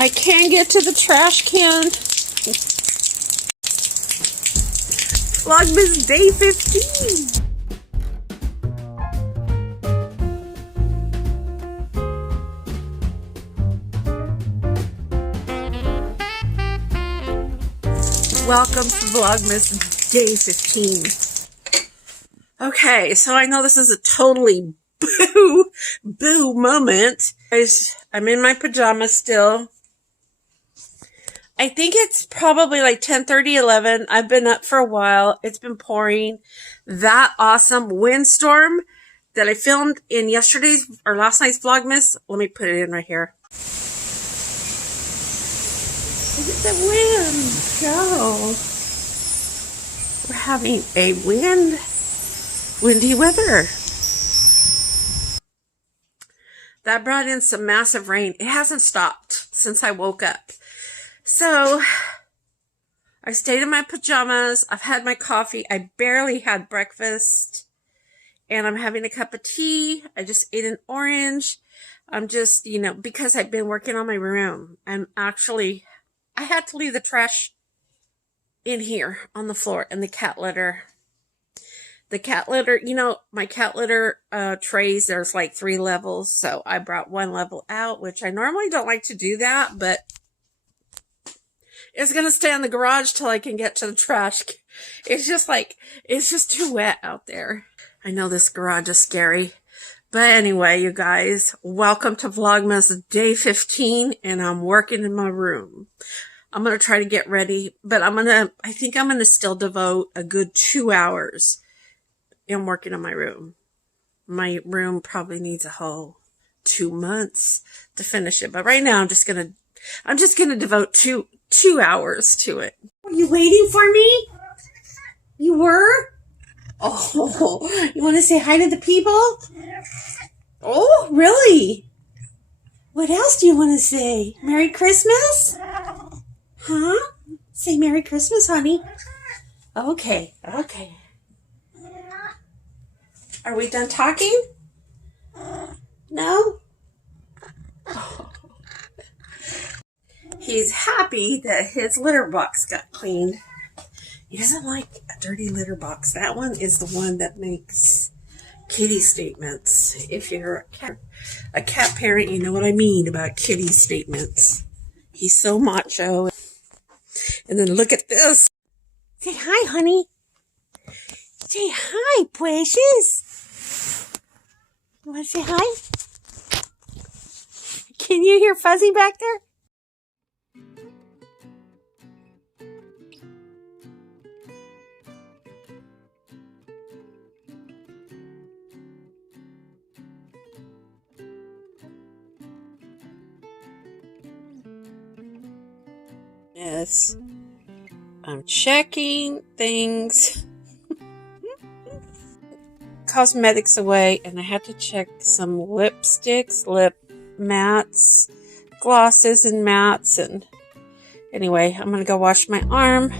I can get to the trash can. Vlogmas day 15. Welcome to Vlogmas day 15. Okay, so I know this is a totally boo moment. Guys, I'm in my pajamas still. I think it's probably like 10:30, 11. I've been up for a while. It's been pouring. That awesome windstorm that I filmed in yesterday's or last night's Vlogmas. Let me put it in right here. Look at the wind go. We're having a windy weather. That brought in some massive rain. It hasn't stopped since I woke up. So I stayed in my pajamas. I've had my coffee. I barely had breakfast. And I'm having a cup of tea. I just ate an orange. I'm just, because I've been working on my room. I had to leave the trash in here on the floor and the cat litter. The cat litter, my cat litter trays, there's like 3 levels. So I brought 1 level out, which I normally don't like to do that, but it's going to stay in the garage till I can get to the trash. It's just too wet out there. I know this garage is scary. But anyway, you guys, welcome to Vlogmas day 15, and I'm working in my room. I'm going to try to get ready, but I think I'm going to still devote a good 2 hours in working on my room. My room probably needs a whole 2 months to finish it, but right now I'm just going to devote two hours to it. Were you waiting for me? You were? Oh, you want to say hi to the people? Oh, really? What else do you want to say? Merry Christmas? Huh? Say Merry Christmas, honey. Okay. Are we done talking? No? Oh. He's happy that his litter box got cleaned. He doesn't like a dirty litter box. That one is the one that makes kitty statements. If you're a cat parent, you know what I mean about kitty statements. He's so macho. And then look at this. Say hi, honey. Say hi, precious. You want to say hi? Can you hear Fuzzy back there? Yes. I'm checking things. Cosmetics away, and I had to check some lipsticks, lip mats, glosses and mats, and anyway, I'm gonna go wash my arm.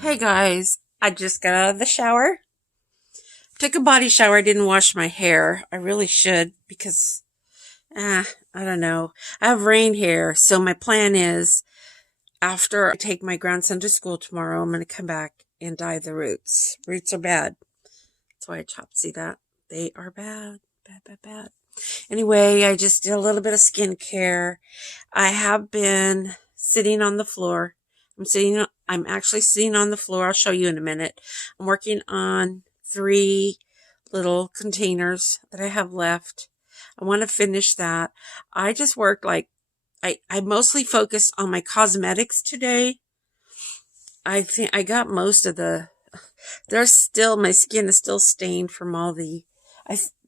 Hey guys, I just got out of the shower. Took a body shower. I didn't wash my hair. I really should because, I don't know. I have rain hair, so my plan is after I take my grandson to school tomorrow, I'm going to come back and dye the roots. Roots are bad. That's why I chopped. See that? They are bad. Bad. Anyway, I just did a little bit of skincare. I have been sitting on the floor. I'm actually sitting on the floor. I'll show you in a minute. I'm working on 3 little containers that I have left. I want to finish that. I just worked like I mostly focused on my cosmetics today. I think I got most of there's still, my skin is still stained from all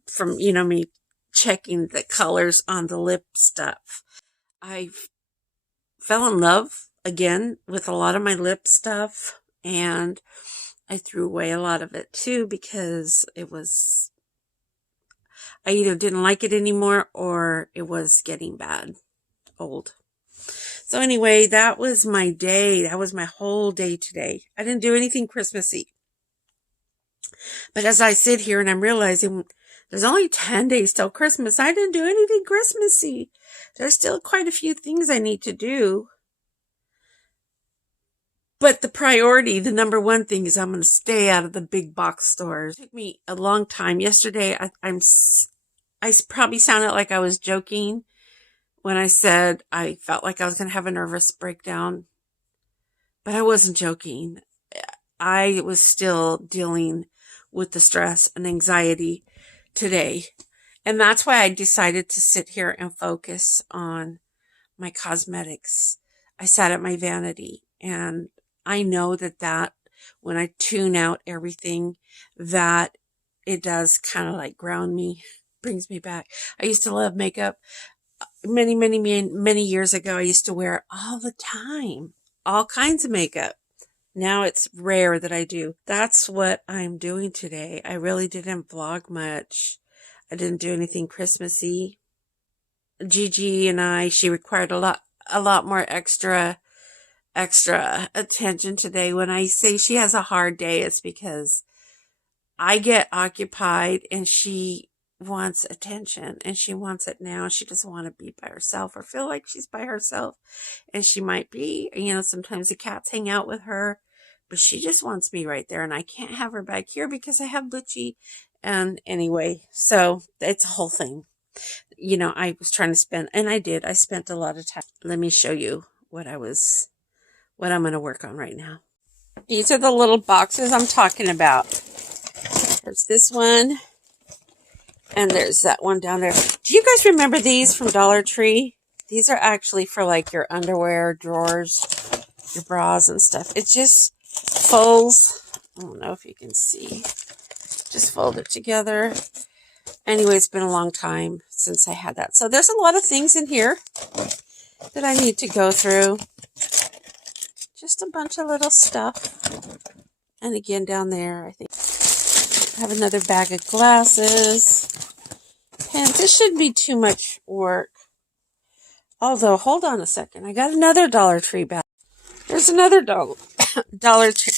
from, me checking the colors on the lip stuff. I fell in love again with a lot of my lip stuff, and I threw away a lot of it too because I either didn't like it anymore or it was getting bad, old. So anyway, that was my day. That was my whole day today. I didn't do anything Christmassy. But as I sit here and I'm realizing there's only 10 days till Christmas, I didn't do anything Christmassy. There's still quite a few things I need to do. But the priority, the number one thing, is I'm going to stay out of the big box stores. It took me a long time. Yesterday, I probably sounded like I was joking when I said I felt like I was going to have a nervous breakdown. But I wasn't joking. I was still dealing with the stress and anxiety today. And that's why I decided to sit here and focus on my cosmetics. I sat at my vanity, and I know that when I tune out everything, that it does kind of like ground me, brings me back. I used to love makeup. Many years ago, I used to wear it all the time, all kinds of makeup. Now it's rare that I do. That's what I'm doing today. I really didn't vlog much. I didn't do anything Christmassy. Gigi and she required a lot more extra attention today. When I say she has a hard day, it's because I get occupied and she wants attention, and she wants it now. She doesn't want to be by herself or feel like she's by herself, and she might be. Sometimes the cats hang out with her, but she just wants me right there, and I can't have her back here because I have Butchie. And anyway, so it's a whole thing. I was trying to spend, and I did. I spent a lot of time. Let me show you what I'm going to work on right now. These are the little boxes I'm talking about. There's this one, and there's that one down there. Do you guys remember these from Dollar Tree? These are actually for like your underwear drawers, your bras and stuff. It just folds. I don't know if you can see. Just fold it together. Anyway, it's been a long time since I had that. So there's a lot of things in here that I need to go through. Just a bunch of little stuff. And again, down there, I think I have another bag of glasses. Pens. This shouldn't be too much work. Although, hold on a second. I got another Dollar Tree bag. There's another Dollar Tree.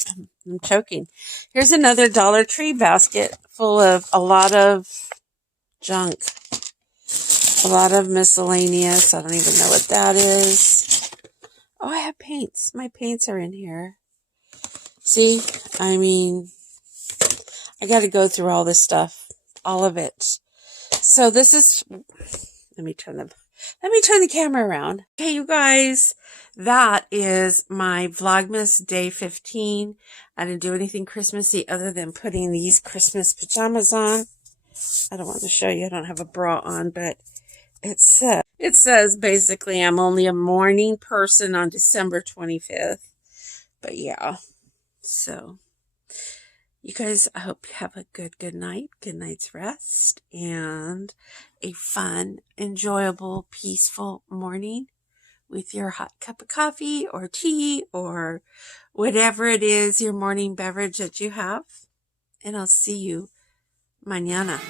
I'm choking. Here's another Dollar Tree basket full of a lot of junk. A lot of miscellaneous. I don't even know what that is. Oh, I have paints. My paints are in here. See? I got to go through all this stuff. All of it. So this is... Let me turn the camera around. Okay, you guys. That is my Vlogmas day 15. I didn't do anything Christmassy other than putting these Christmas pajamas on. I don't want to show you. I don't have a bra on, but it says basically I'm only a morning person on December 25th. But yeah. So, you guys, I hope you have a good night. Good night's rest. And a fun, enjoyable, peaceful morning with your hot cup of coffee or tea or whatever it is, your morning beverage that you have. And I'll see you mañana.